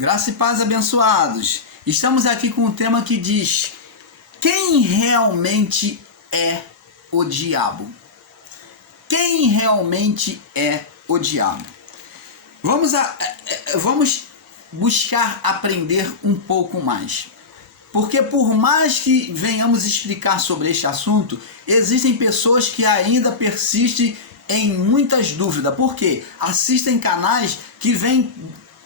Graça e paz, abençoados. Estamos aqui com um tema que diz: quem realmente é o diabo? Quem realmente é o diabo? Vamos buscar aprender um pouco mais. Porque por mais que venhamos explicar sobre este assunto, existem pessoas que ainda persistem em muitas dúvidas. Por quê? Assistem canais que vêm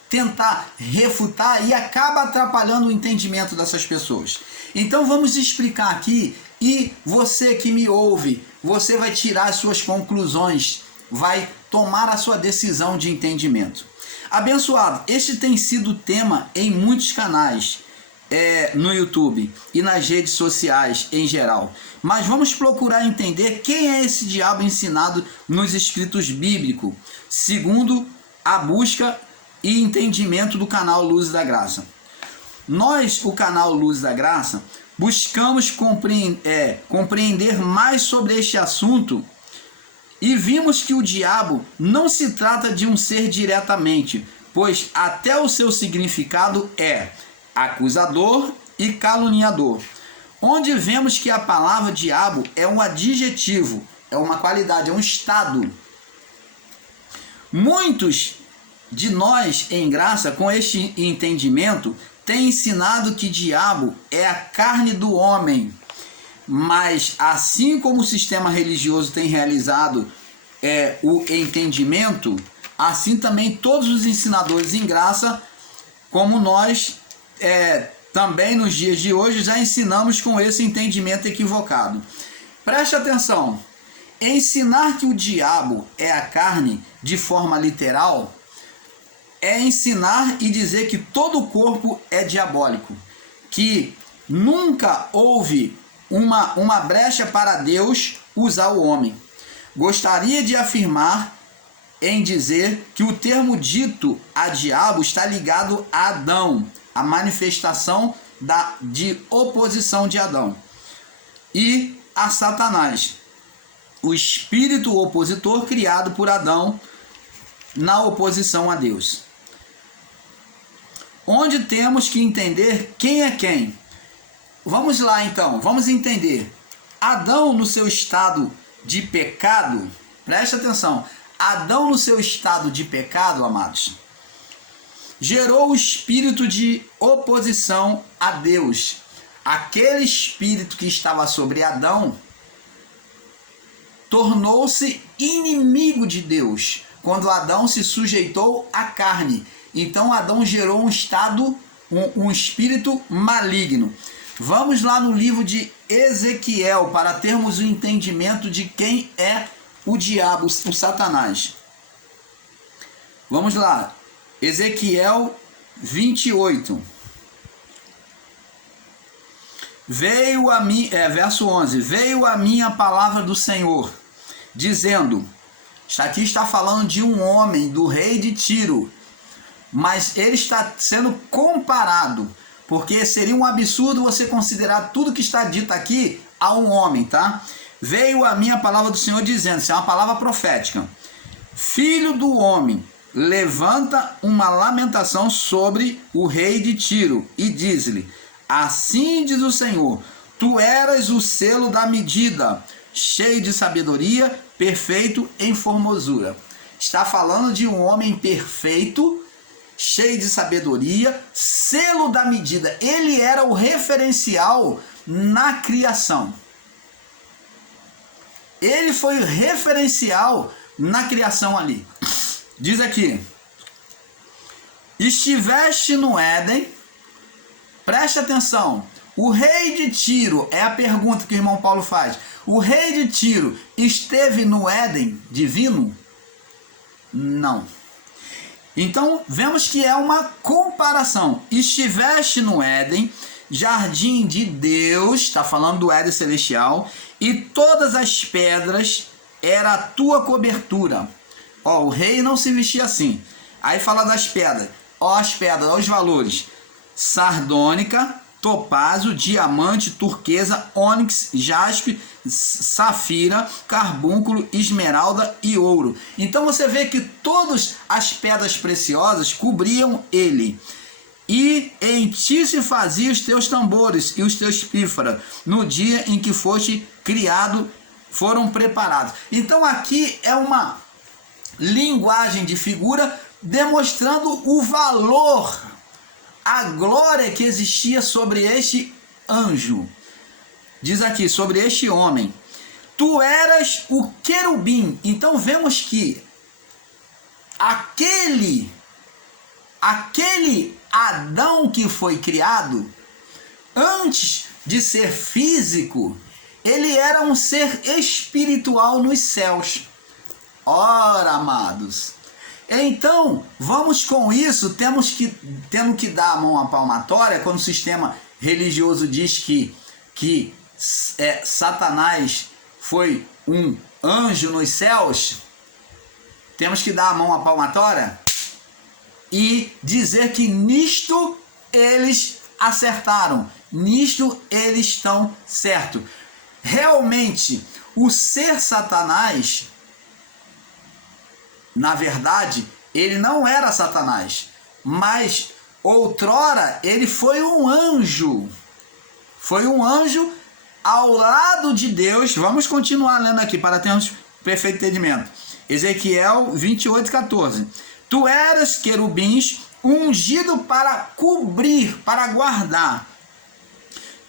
tentar refutar e acaba atrapalhando o entendimento dessas pessoas. Então vamos explicar aqui e você que me ouve, você vai tirar as suas conclusões, vai tomar a sua decisão de entendimento. Abençoado, este tem sido tema em muitos canais, no YouTube e nas redes sociais em geral. Mas vamos procurar entender quem é esse diabo ensinado nos escritos bíblicos, segundo a busca e entendimento do canal Luz da Graça. Nós, o canal Luz da Graça, buscamos compreender mais sobre este assunto e vimos que o diabo não se trata de um ser diretamente, pois até o seu significado é acusador e caluniador, onde vemos que a palavra diabo é um adjetivo, é uma qualidade, é um estado. Muitos de nós, em graça, com este entendimento, têm ensinado que diabo é a carne do homem, mas assim como o sistema religioso tem realizado o entendimento, assim também todos os ensinadores em graça, como nós também nos dias de hoje já ensinamos com esse entendimento equivocado. Preste atenção, ensinar que o diabo é a carne de forma literal é ensinar e dizer que todo o corpo é diabólico, que nunca houve uma brecha para Deus usar o homem. Gostaria de afirmar em dizer que o termo dito a diabo está ligado a Adão, a manifestação de oposição de Adão, e a Satanás, o espírito opositor criado por Adão na oposição a Deus. Onde temos que entender quem é quem. Vamos lá então, vamos entender. Adão no seu estado de pecado, preste atenção, Adão no seu estado de pecado, amados, gerou o espírito de oposição a Deus. Aquele espírito que estava sobre Adão tornou-se inimigo de Deus quando Adão se sujeitou à carne. Então Adão gerou um estado, um espírito maligno. Vamos lá no livro de Ezequiel para termos o entendimento de quem é o diabo, o Satanás. Vamos lá. Ezequiel 28. Veio a mim, verso 11. Veio a mim a palavra do Senhor, dizendo, aqui está falando de um homem, do rei de Tiro, mas ele está sendo comparado, porque seria um absurdo você considerar tudo que está dito aqui a um homem, tá? Veio a mim a palavra do Senhor dizendo, isso é uma palavra profética, filho do homem, levanta uma lamentação sobre o rei de Tiro e diz-lhe, assim diz o Senhor, tu eras o selo da medida, cheio de sabedoria, perfeito em formosura. Está falando de um homem perfeito, cheio de sabedoria, selo da medida. Ele era o referencial na criação. Ele foi o referencial na criação ali. Diz aqui, estiveste no Éden, preste atenção, o rei de Tiro, é a pergunta que o irmão Paulo faz, o rei de Tiro esteve no Éden divino? Não. Então, vemos que é uma comparação. Estiveste no Éden, jardim de Deus, está falando do Éden celestial, e todas as pedras era a tua cobertura. Ó, o rei não se vestia assim. Aí fala das pedras. Ó, as pedras, ó, os valores. Sardônica, topázio, diamante, turquesa, ônix, jaspe, safira, carbúnculo, esmeralda e ouro. Então você vê que todas as pedras preciosas cobriam ele. e em ti se faziam os teus tambores e os teus pífaros, no dia em que foste criado, foram preparados. Então aqui é uma linguagem de figura demonstrando o valor, a glória que existia sobre este anjo. Diz aqui, sobre este homem: tu eras o querubim. Então vemos que aquele Adão que foi criado, antes de ser físico, ele era um ser espiritual nos céus. Ora, amados, então vamos com isso, tendo que dar a mão à palmatória, quando o sistema religioso diz que Satanás foi um anjo nos céus, temos que dar a mão à palmatória e dizer que nisto eles acertaram, nisto eles estão certos. Realmente, o ser Satanás, na verdade, ele não era Satanás, mas outrora ele foi um anjo. Foi um anjo ao lado de Deus. Vamos continuar lendo aqui para termos perfeito entendimento. Ezequiel 28:14. Tu eras querubins ungido para cobrir, para guardar.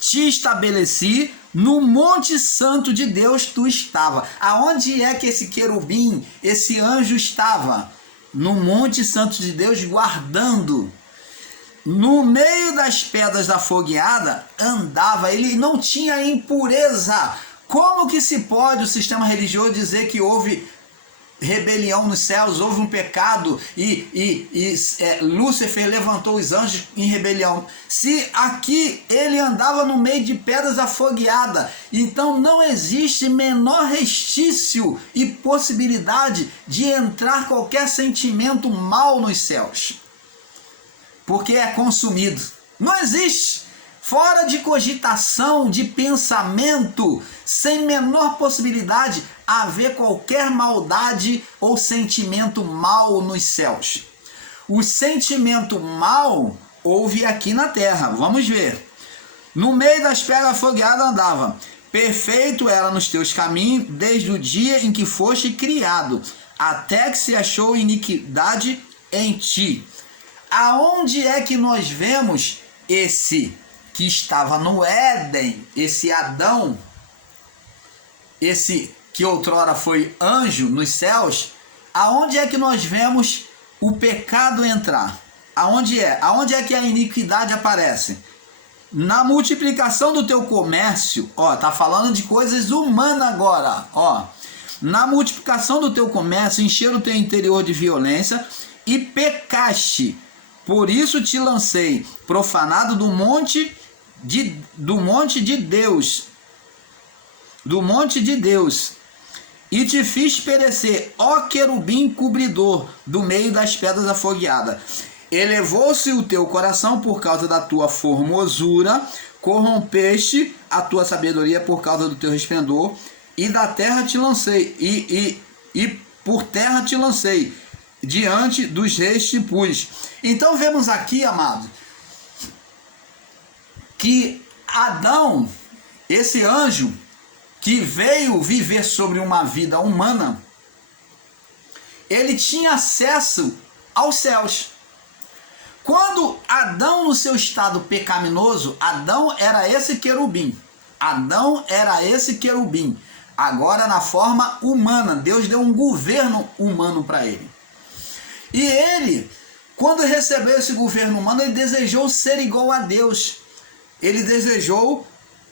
Te estabeleci no Monte Santo de Deus, tu estava. Aonde é que esse querubim, esse anjo estava? No Monte Santo de Deus, guardando. No meio das pedras da fogueada andava, ele não tinha impureza. Como que se pode o sistema religioso dizer que houve rebelião nos céus, houve um pecado e Lúcifer levantou os anjos em rebelião? Se aqui ele andava no meio de pedras afogueadas, então não existe menor restício e possibilidade de entrar qualquer sentimento mal nos céus, porque é consumido. Não existe. Fora de cogitação, de pensamento, sem menor possibilidade haver qualquer maldade ou sentimento mal nos céus. O sentimento mal houve aqui na terra. Vamos ver. No meio das pedras afogueadas andava. Perfeito era nos teus caminhos, desde o dia em que foste criado, até que se achou iniquidade em ti. Aonde é que nós vemos esse que estava no Éden, esse Adão, esse que outrora foi anjo nos céus? Aonde é que nós vemos o pecado entrar? Aonde é? Aonde é que a iniquidade aparece? Na multiplicação do teu comércio. Ó, tá falando de coisas humanas agora. Ó, na multiplicação do teu comércio, encher o teu interior de violência e pecaste. Por isso te lancei profanado do monte de Deus, e te fiz perecer, ó querubim cobridor, do meio das pedras afogueadas. Elevou-se o teu coração por causa da tua formosura, corrompeste a tua sabedoria por causa do teu resplendor, e da terra te lancei, e por terra te lancei, diante dos reis te pus. Então vemos aqui, amado, que Adão, esse anjo que veio viver sobre uma vida humana, ele tinha acesso aos céus. Quando Adão, no seu estado pecaminoso, Adão era esse querubim. Agora na forma humana, Deus deu um governo humano para ele. E ele, quando recebeu esse governo humano, ele desejou ser igual a Deus. Ele desejou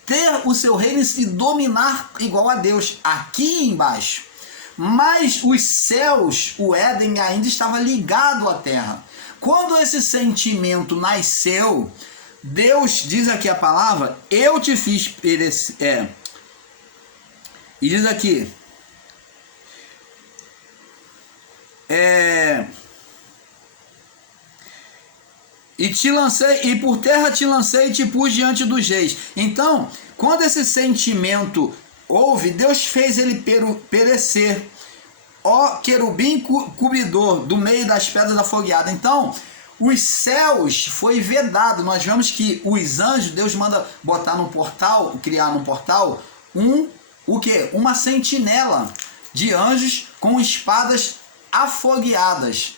ter o seu reino e dominar igual a Deus, aqui embaixo. Mas os céus, o Éden, ainda estava ligado à terra. Quando esse sentimento nasceu, Deus, diz aqui a palavra, eu te fiz perecer. E diz aqui, e te lancei, e por terra te lancei e te pus diante dos reis. Então, quando esse sentimento houve, Deus fez ele perecer. Ó querubim cobridor, do meio das pedras afogueadas. Então, Os céus foi vedado. Nós vemos que os anjos, Deus manda botar no portal, criar no portal, o quê? Uma sentinela de anjos com espadas afogueadas,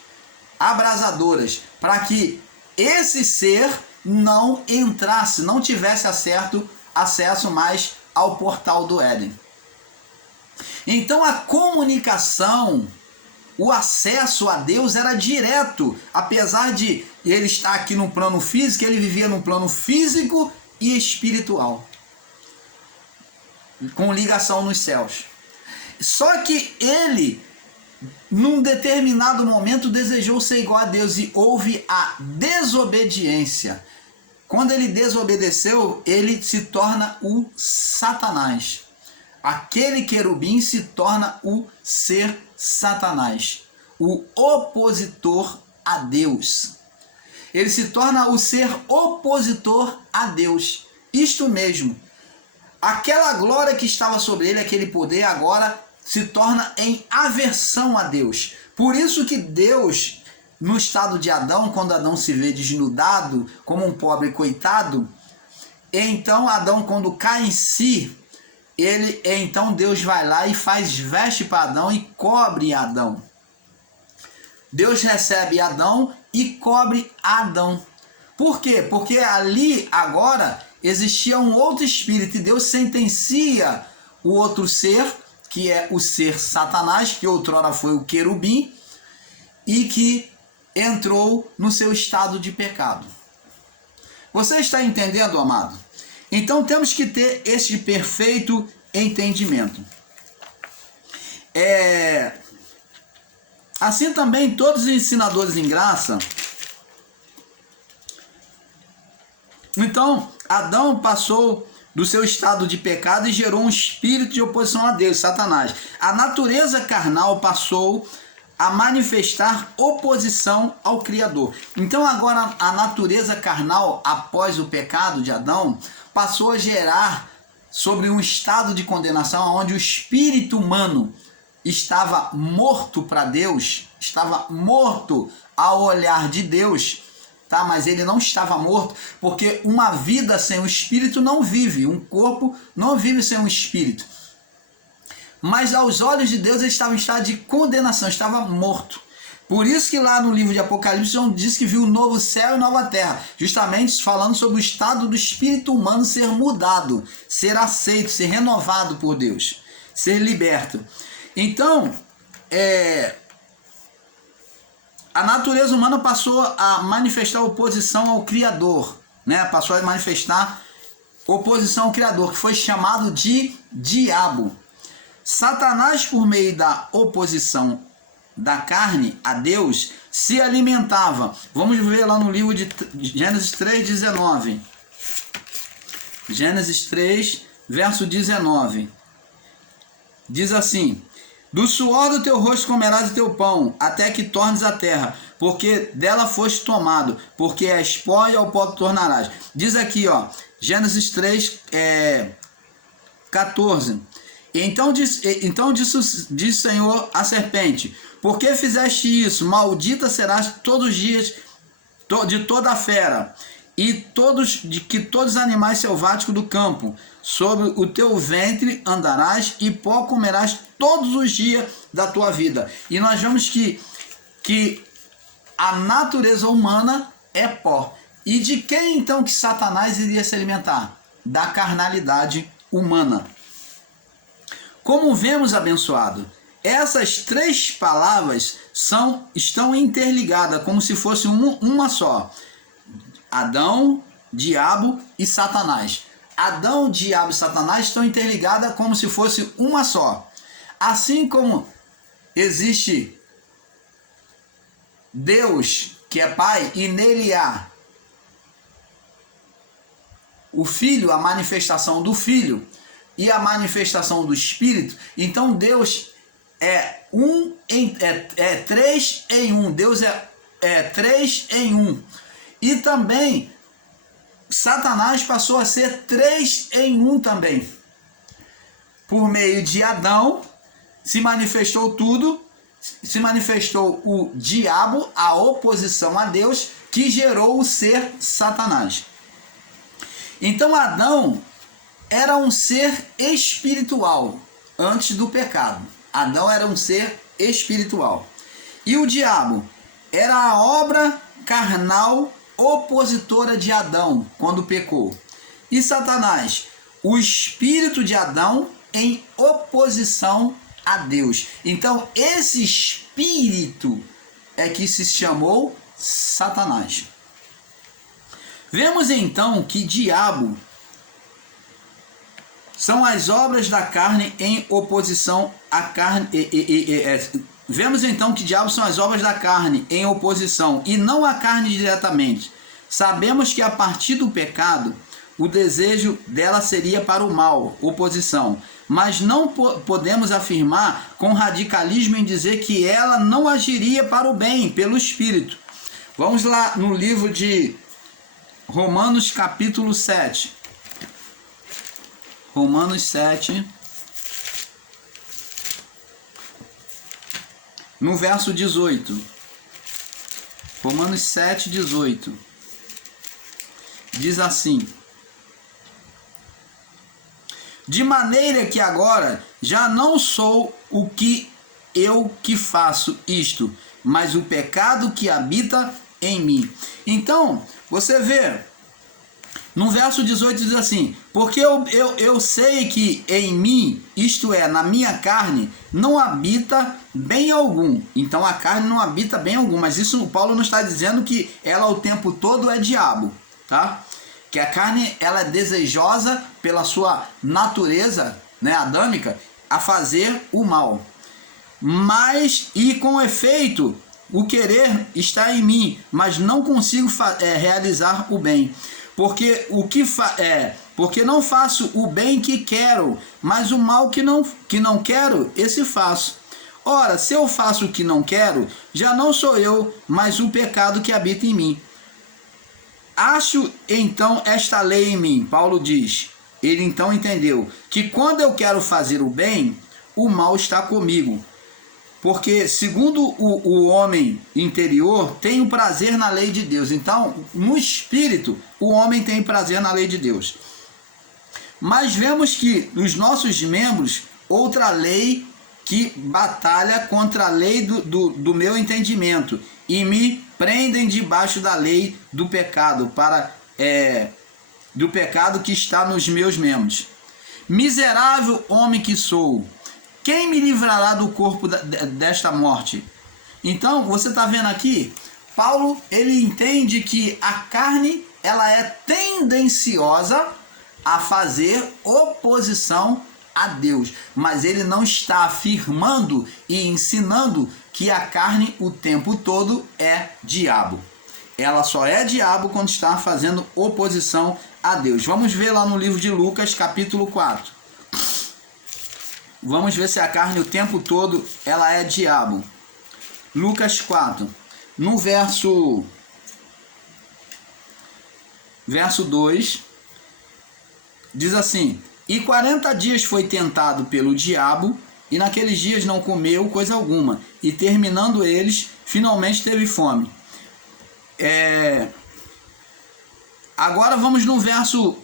abrasadoras, para que esse ser não entrasse, não tivesse acesso mais ao portal do Éden. Então a comunicação, o acesso a Deus era direto, apesar de ele estar aqui no plano físico, ele vivia no plano físico e espiritual, com ligação nos céus. Só que ele, num determinado momento, desejou ser igual a Deus e houve a desobediência. Quando ele desobedeceu, ele se torna o Satanás. Aquele querubim se torna o ser Satanás, o opositor a Deus. Ele se torna o ser opositor a Deus. Isto mesmo. Aquela glória que estava sobre ele, aquele poder, agora se torna em aversão a Deus. Por isso que Deus, no estado de Adão, quando Adão se vê desnudado, como um pobre coitado, então Adão, quando cai em si, então Deus vai lá e faz veste para Adão e cobre Adão. Deus recebe Adão e cobre Adão. Por quê? Porque ali agora existia um outro espírito e Deus sentencia o outro ser, que é o ser Satanás, que outrora foi o querubim, e que entrou no seu estado de pecado. Você está entendendo, amado? Então temos que ter esse perfeito entendimento. Assim também todos os ensinadores em graça. Então Adão passou do seu estado de pecado e gerou um espírito de oposição a Deus, Satanás. A natureza carnal passou a manifestar oposição ao Criador. Então agora a natureza carnal, após o pecado de Adão, passou a gerar sobre um estado de condenação onde o espírito humano estava morto para Deus, estava morto ao olhar de Deus, tá? Mas ele não estava morto, porque uma vida sem o espírito não vive, um corpo não vive sem um espírito. Mas aos olhos de Deus ele estava em estado de condenação, estava morto. Por isso que lá no livro de Apocalipse João diz que viu um novo céu e nova terra, justamente falando sobre o estado do espírito humano ser mudado, ser aceito, ser renovado por Deus, ser liberto. Então, a natureza humana passou a manifestar oposição ao Criador, né? Passou a manifestar oposição ao Criador, que foi chamado de diabo. Satanás, por meio da oposição da carne a Deus, se alimentava. Vamos ver lá no livro de Gênesis 3:19. Gênesis 3, verso 19. Diz assim: do suor do teu rosto comerás o teu pão, até que tornes a terra, porque dela foste tomado, porque és pó e ao pó te tornarás. Diz aqui, ó, Gênesis 3, 14. Então disse o Senhor à serpente: por que fizeste isso? Maldita serás todos os dias de toda a fera, e todos os animais selváticos do campo. Sobre o teu ventre andarás, e pó comerás todos os dias da tua vida. E nós vemos que a natureza humana é pó. E de quem então que Satanás iria se alimentar? Da carnalidade humana. Como vemos, abençoado, essas três palavras estão interligadas, como se fosse uma só. Adão, diabo e Satanás. Adão, diabo e Satanás estão interligadas como se fosse uma só. Assim como existe Deus, que é Pai, e nele há o Filho, a manifestação do Filho e a manifestação do Espírito, então Deus é três em um. Deus é três em um. E também Satanás passou a ser três em um também. Por meio de Adão se manifestou tudo, se manifestou o diabo, a oposição a Deus, que gerou o ser Satanás. Então Adão era um ser espiritual antes do pecado. Adão era um ser espiritual. E o diabo era a obra carnal opositora de Adão quando pecou. E Satanás, o espírito de Adão em oposição a Deus. Então esse espírito é que se chamou Satanás. Vemos então que diabo são as obras da carne em oposição à carne. Vemos então que diabo são as obras da carne em oposição e não a carne diretamente. Sabemos que a partir do pecado, o desejo dela seria para o mal, oposição. Mas não podemos afirmar com radicalismo em dizer que ela não agiria para o bem, pelo Espírito. Vamos lá no livro de Romanos capítulo 7. Romanos 7, no verso 18. Romanos 7, 18. Diz assim: de maneira que agora já não sou o que eu que faço isto, mas o pecado que habita em mim. Então, você vê, no verso 18 diz assim: porque eu sei que em mim, isto é, na minha carne, não habita bem algum. Então a carne não habita bem algum, mas isso o Paulo não está dizendo que ela o tempo todo é diabo, tá? Que a carne ela é desejosa pela sua natureza, né, adâmica, a fazer o mal. Mas, e com efeito, o querer está em mim, mas não consigo realizar o bem. Porque porque não faço o bem que quero, mas o mal que não quero, esse faço. Ora, se eu faço o que não quero, já não sou eu, mas o pecado que habita em mim. Acho então esta lei em mim, Paulo diz. Ele então entendeu que quando eu quero fazer o bem, o mal está comigo. Porque segundo o homem interior tem o prazer na lei de Deus. Então, no espírito, o homem tem prazer na lei de Deus. Mas vemos que nos nossos membros, outra lei que batalha contra a lei do meu entendimento e me prendem debaixo da lei do pecado, do pecado que está nos meus membros. Miserável homem que sou, quem me livrará do corpo desta morte? Então, você está vendo aqui, Paulo, ele entende que a carne, ela é tendenciosa a fazer oposição a Deus, mas ele não está afirmando e ensinando que a carne o tempo todo é diabo. Ela só é diabo quando está fazendo oposição a Deus. Vamos ver lá no livro de Lucas, capítulo 4. Vamos ver se a carne o tempo todo ela é diabo. Lucas 4, no verso 2, diz assim: e 40 dias foi tentado pelo diabo, e naqueles dias não comeu coisa alguma, e terminando eles, finalmente teve fome. Agora vamos no verso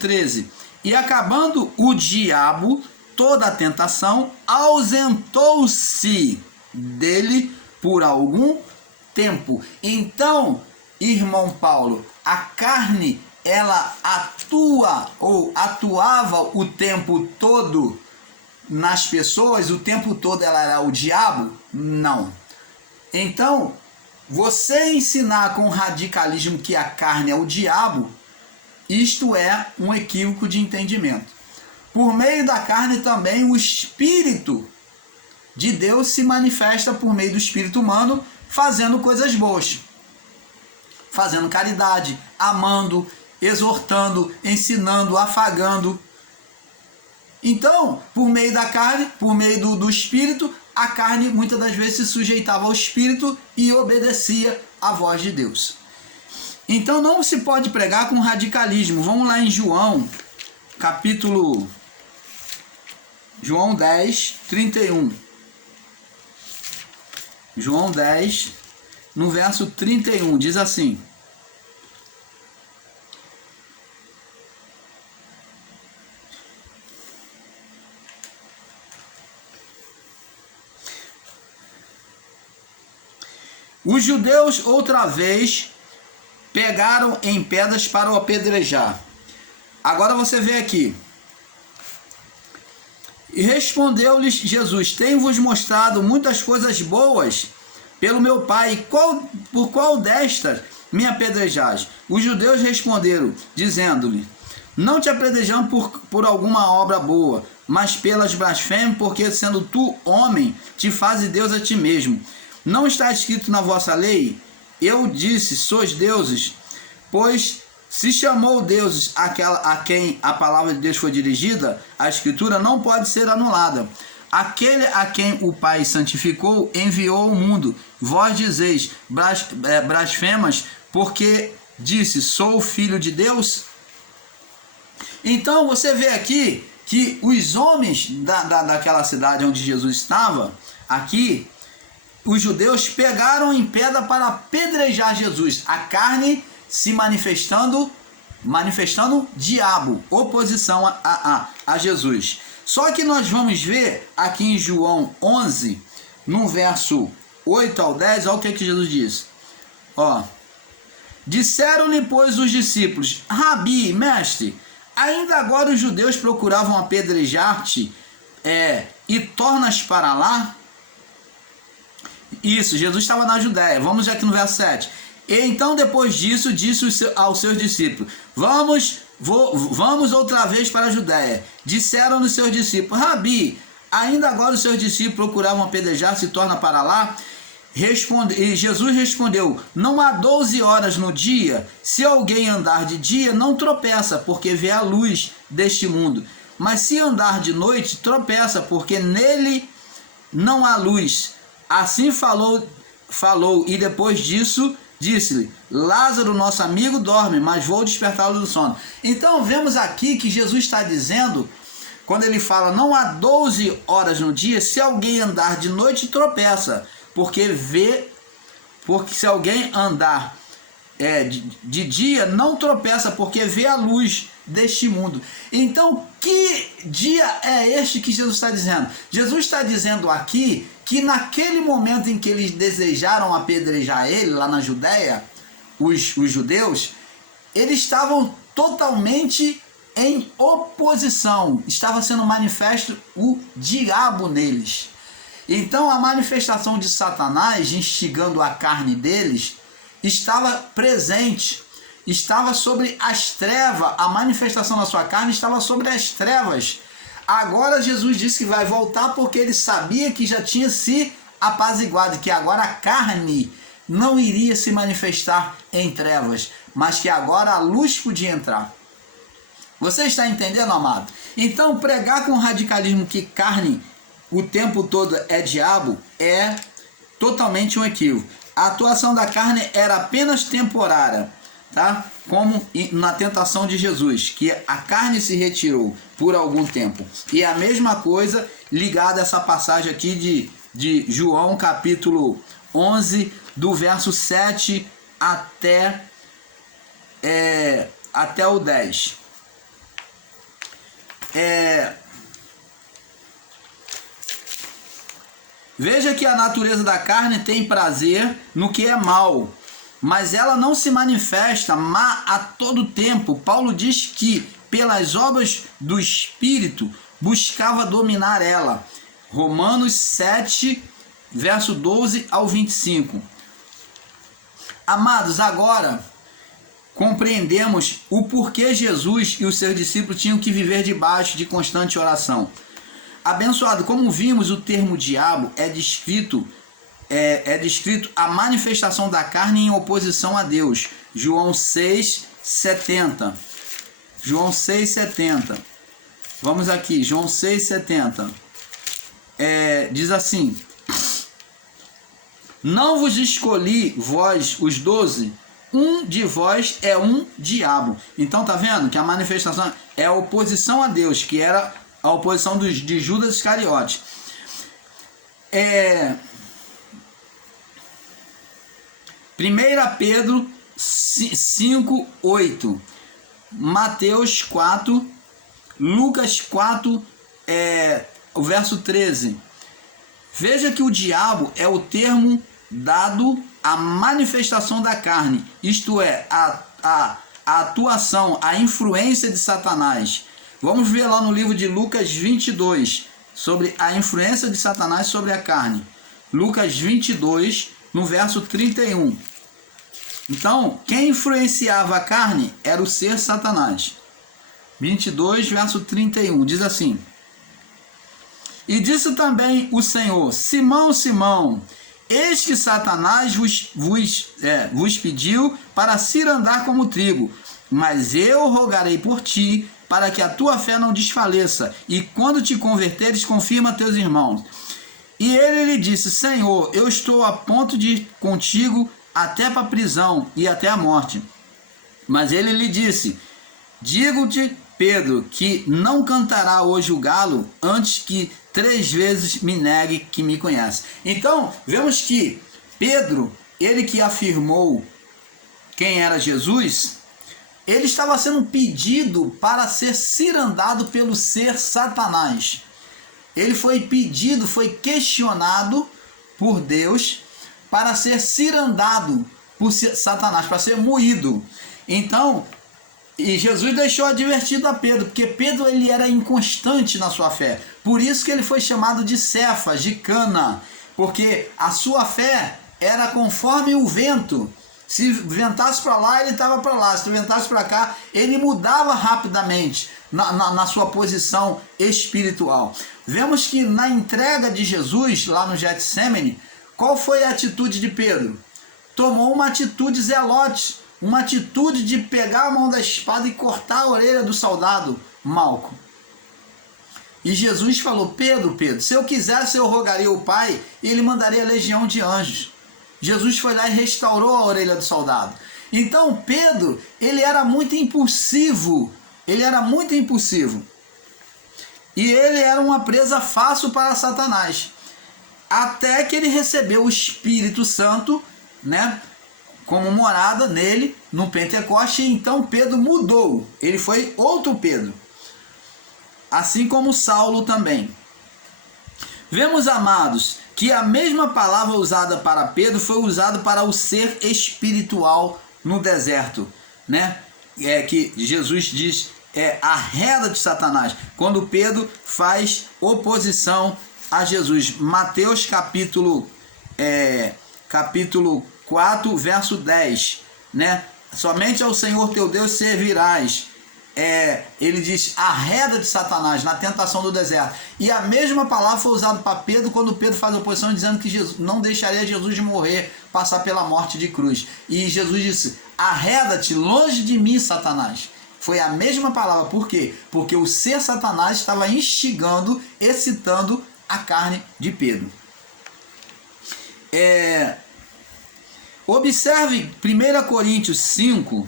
13. E acabando o diabo toda a tentação, ausentou-se dele por algum tempo. Então, irmão Paulo, a carne ela atua ou atuava o tempo todo nas pessoas, o tempo todo ela era o diabo? Não. Então, você ensinar com radicalismo que a carne é o diabo, isto é um equívoco de entendimento. Por meio da carne também o Espírito de Deus se manifesta por meio do espírito humano, fazendo coisas boas, fazendo caridade, amando, exortando, ensinando, afagando. Então, por meio da carne, por meio do espírito, a carne muitas das vezes se sujeitava ao espírito e obedecia à voz de Deus. Então não se pode pregar com radicalismo. Vamos lá em João 10, 31. João 10, no verso 31, diz assim: os judeus outra vez pegaram em pedras para o apedrejar. Agora você vê aqui. E respondeu-lhes Jesus: tenho-vos mostrado muitas coisas boas pelo meu Pai, por qual destas me apedrejais? Os judeus responderam, dizendo-lhe: não te apedrejamos por alguma obra boa, mas pelas blasfêmias, porque sendo tu homem, te fazes Deus a ti mesmo. Não está escrito na vossa lei? Eu disse, sois deuses, pois se chamou deuses a quem a palavra de Deus foi dirigida, a escritura não pode ser anulada. Aquele a quem o Pai santificou, enviou ao mundo. Vós dizeis blasfemas, porque disse, sou filho de Deus? Então você vê aqui que os homens daquela cidade onde Jesus estava, aqui, os judeus pegaram em pedra para apedrejar Jesus. A carne se manifestando diabo, oposição a Jesus. Só que nós vamos ver aqui em João 11, no verso 8 ao 10, olha o que Jesus diz. Ó, disseram-lhe, pois, os discípulos: Rabi, mestre, ainda agora os judeus procuravam apedrejar-te, e tornas para lá? Isso, Jesus estava na Judéia. Vamos aqui no verso 7. E então, depois disso, disse aos seus discípulos: vamos outra vez para a Judéia. Disseram os seus discípulos: Rabi, ainda agora os seus discípulos procuravam apedrejar, se torna para lá? E Jesus respondeu: não há 12 horas no dia, se alguém andar de dia, não tropeça, porque vê a luz deste mundo. Mas se andar de noite, tropeça, porque nele não há luz. Assim falou, e depois disso disse-lhe: Lázaro, nosso amigo, dorme, mas vou despertá-lo do sono. Então vemos aqui que Jesus está dizendo, quando ele fala, não há 12 horas no dia, se alguém andar de noite, tropeça, porque se alguém andar de dia, não tropeça, porque vê a luz deste mundo. Então, que dia é este que Jesus está dizendo? Jesus está dizendo aqui que naquele momento em que eles desejaram apedrejar ele, lá na Judéia, os judeus, eles estavam totalmente em oposição, estava sendo manifesto o diabo neles. Então a manifestação de Satanás, instigando a carne deles, estava presente, estava sobre as trevas, a manifestação da sua carne estava sobre as trevas. Agora Jesus disse que vai voltar porque ele sabia que já tinha se apaziguado, que agora a carne não iria se manifestar em trevas, mas que agora a luz podia entrar. Você está entendendo, amado? Então pregar com radicalismo que carne o tempo todo é diabo é totalmente um equívoco. A atuação da carne era apenas temporária, tá? Como na tentação de Jesus, que a carne se retirou por algum tempo. E a mesma coisa ligada a essa passagem aqui de João capítulo 11, do verso 7 até o 10. Veja que a natureza da carne tem prazer no que é mal, mas ela não se manifesta má a todo tempo. Paulo diz que pelas obras do Espírito buscava dominar ela. Romanos 7, verso 12 ao 25. Amados, agora compreendemos o porquê Jesus e os seus discípulos tinham que viver debaixo de constante oração. Abençoado, como vimos, o termo diabo é descrito a manifestação da carne em oposição a Deus. João 6,70. João 6,70. Vamos aqui, João 6,70. Diz assim: não vos escolhi vós os 12, um de vós é um diabo. Então tá vendo que a manifestação é a oposição a Deus, que era a oposição de Judas Iscariote. 1 Pedro 5, 8, Mateus 4, Lucas 4, o verso 13. Veja que o diabo é o termo dado à manifestação da carne, isto é, a atuação, a influência de Satanás. Vamos ver lá no livro de Lucas 22, sobre a influência de Satanás sobre a carne. Lucas 22, no verso 31. Então, quem influenciava a carne era o ser Satanás. 22, verso 31, diz assim: E disse também o Senhor: Simão, Simão, eis que Satanás vos pediu para cirandar como trigo, mas eu rogarei por ti, para que a tua fé não desfaleça, e quando te converteres, confirma a teus irmãos. E ele lhe disse: Senhor, eu estou a ponto de ir contigo até para a prisão e até a morte. Mas ele lhe disse: Digo-te, Pedro, que não cantará hoje o galo antes que 3 vezes me negue que me conhece. Então, vemos que Pedro, ele que afirmou quem era Jesus, ele estava sendo pedido para ser cirandado pelo ser Satanás. Ele foi pedido, foi questionado por Deus para ser cirandado por Satanás, para ser moído. Então, e Jesus deixou advertido a Pedro, porque Pedro ele era inconstante na sua fé. Por isso que ele foi chamado de Cefas, de cana, porque a sua fé era conforme o vento. Se ventasse para lá, ele estava para lá. Se ventasse para cá, ele mudava rapidamente na sua posição espiritual. Vemos que na entrega de Jesus, lá no Getsêmani, qual foi a atitude de Pedro? Tomou uma atitude zelote, uma atitude de pegar a mão da espada e cortar a orelha do soldado Malco. E Jesus falou: Pedro, se eu quisesse, eu rogaria ao Pai e ele mandaria a legião de anjos. Jesus foi lá e restaurou a orelha do soldado. Então Pedro, ele era muito impulsivo. E ele era uma presa fácil para Satanás. Até que ele recebeu o Espírito Santo, né, como morada nele, no Pentecoste, e então Pedro mudou. Ele foi outro Pedro. Assim como Saulo também. Vemos, amados, que a mesma palavra usada para Pedro foi usada para o ser espiritual no deserto, né? Que Jesus diz a reda de Satanás, quando Pedro faz oposição a Jesus. Mateus capítulo 4, verso 10, né? Somente ao Senhor teu Deus servirás. Ele diz a reda de Satanás na tentação do deserto. E a mesma palavra foi usada para Pedro quando Pedro faz oposição, dizendo que Jesus não deixaria Jesus de morrer, passar pela morte de cruz. E Jesus disse: arreda-te longe de mim, Satanás. Foi a mesma palavra. Por quê? Porque o ser Satanás estava instigando, excitando a carne de Pedro. Observe 1 Coríntios 5.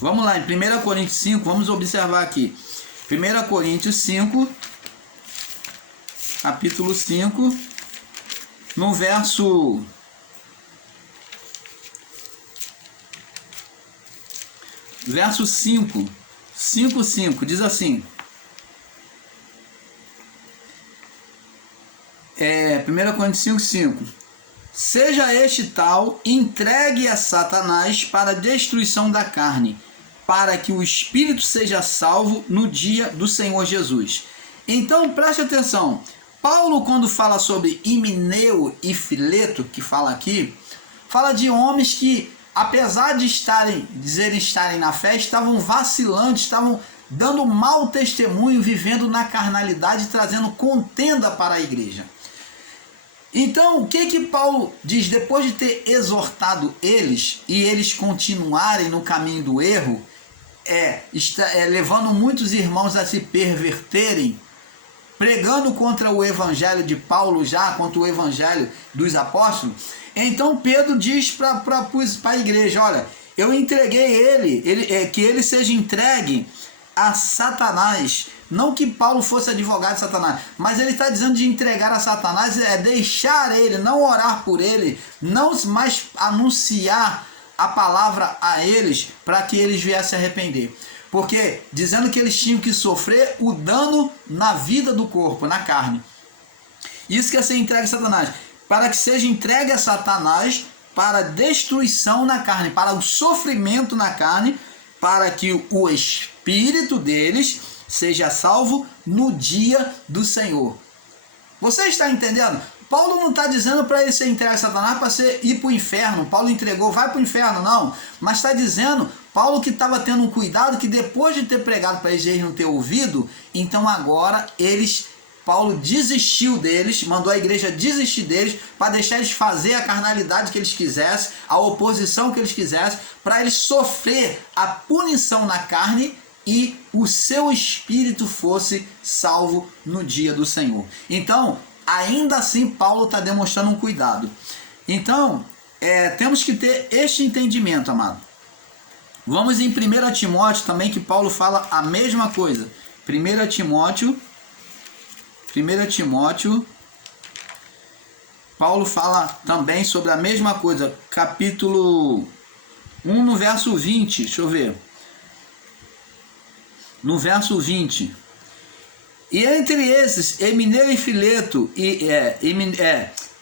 Vamos lá, em 1 Coríntios 5, vamos observar aqui. 1 Coríntios 5, capítulo 5, no verso 5, 5, diz assim. 1 Coríntios 5. Seja este tal entregue a Satanás para a destruição da carne, para que o espírito seja salvo no dia do Senhor Jesus. Então preste atenção, Paulo, quando fala sobre Himeneu e Fileto, que fala aqui, fala de homens que, apesar de dizerem estarem na fé, estavam vacilantes, estavam dando mau testemunho, vivendo na carnalidade, trazendo contenda para a igreja. Então, o que Paulo diz? Depois de ter exortado eles, e eles continuarem no caminho do erro, levando muitos irmãos a se perverterem, pregando contra o evangelho de Paulo já, contra o evangelho dos apóstolos, então Pedro diz para a igreja: olha, eu entreguei que ele seja entregue a Satanás, Não que Paulo fosse advogado de Satanás, mas ele está dizendo de entregar a Satanás, é deixar ele, não orar por ele, não mais anunciar a palavra a eles para que eles viessem a arrepender. Porque dizendo que eles tinham que sofrer o dano na vida do corpo, na carne. Isso que é ser entregue a Satanás. Para que seja entregue a Satanás para destruição na carne, para o sofrimento na carne, para que o espírito deles seja salvo no dia do Senhor. Você está entendendo? Paulo não está dizendo para ele ser entregue a Satanás para ir para o inferno. Paulo entregou, vai para o inferno, não. Mas está dizendo, Paulo que estava tendo um cuidado, que depois de ter pregado para eles não ter ouvido, então agora Paulo desistiu deles, mandou a igreja desistir deles, para deixar eles fazer a carnalidade que eles quisessem, a oposição que eles quisessem, para eles sofrer a punição na carne e o seu espírito fosse salvo no dia do Senhor. Então, ainda assim, Paulo está demonstrando um cuidado. Então, temos que ter este entendimento, amado. Vamos em 1 Timóteo também, que Paulo fala a mesma coisa. 1 Timóteo, Paulo fala também sobre a mesma coisa. Capítulo 1, no verso 20, deixa eu ver. No verso 20. E entre esses, Emineu e Fileto,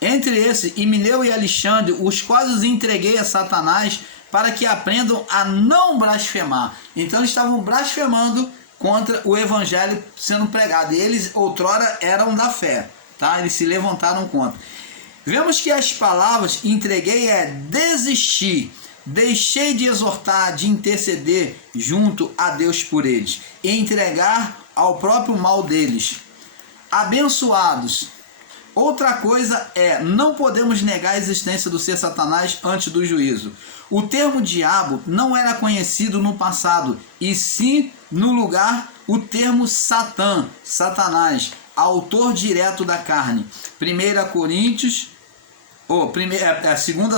entre esses, Emineu e Alexandre, os quais os entreguei a Satanás, para que aprendam a não blasfemar. Então eles estavam blasfemando contra o evangelho sendo pregado. E eles outrora eram da fé, tá? Eles se levantaram contra. Vemos que as palavras entreguei é desistir, deixei de exortar, de interceder junto a Deus por eles, e entregar ao próprio mal deles. Abençoados. Outra coisa não podemos negar a existência do ser Satanás antes do juízo. O termo diabo não era conhecido no passado, e sim no lugar o termo Satã, Satanás, autor direto da carne. 2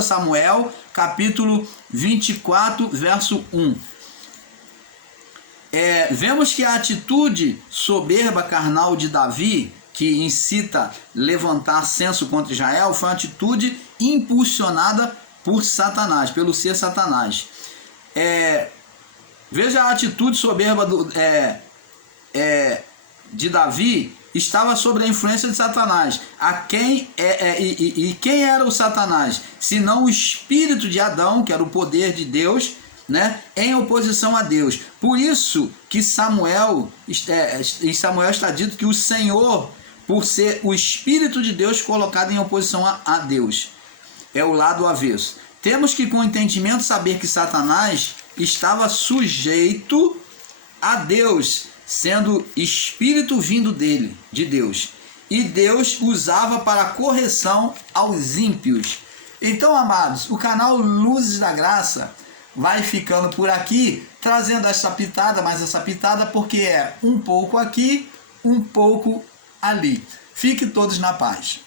Samuel, capítulo 24, verso 1. Vemos que a atitude soberba carnal de Davi, que incita a levantar censo contra Israel, foi uma atitude impulsionada por Satanás, pelo ser Satanás. Veja a atitude soberba de Davi, estava sob a influência de Satanás. Quem era o Satanás? Senão o espírito de Adão, que era o poder de Deus, né, em oposição a Deus. Por isso que em Samuel está dito que o Senhor, por ser o espírito de Deus colocado em oposição a Deus, é o lado avesso. Temos que com entendimento saber que Satanás estava sujeito a Deus, sendo espírito vindo de Deus, e Deus usava para correção aos ímpios. Então, amados, o canal Luzes da Graça vai ficando por aqui, trazendo essa pitada, mais essa pitada, porque é um pouco aqui, um pouco ali. Fiquem todos na paz.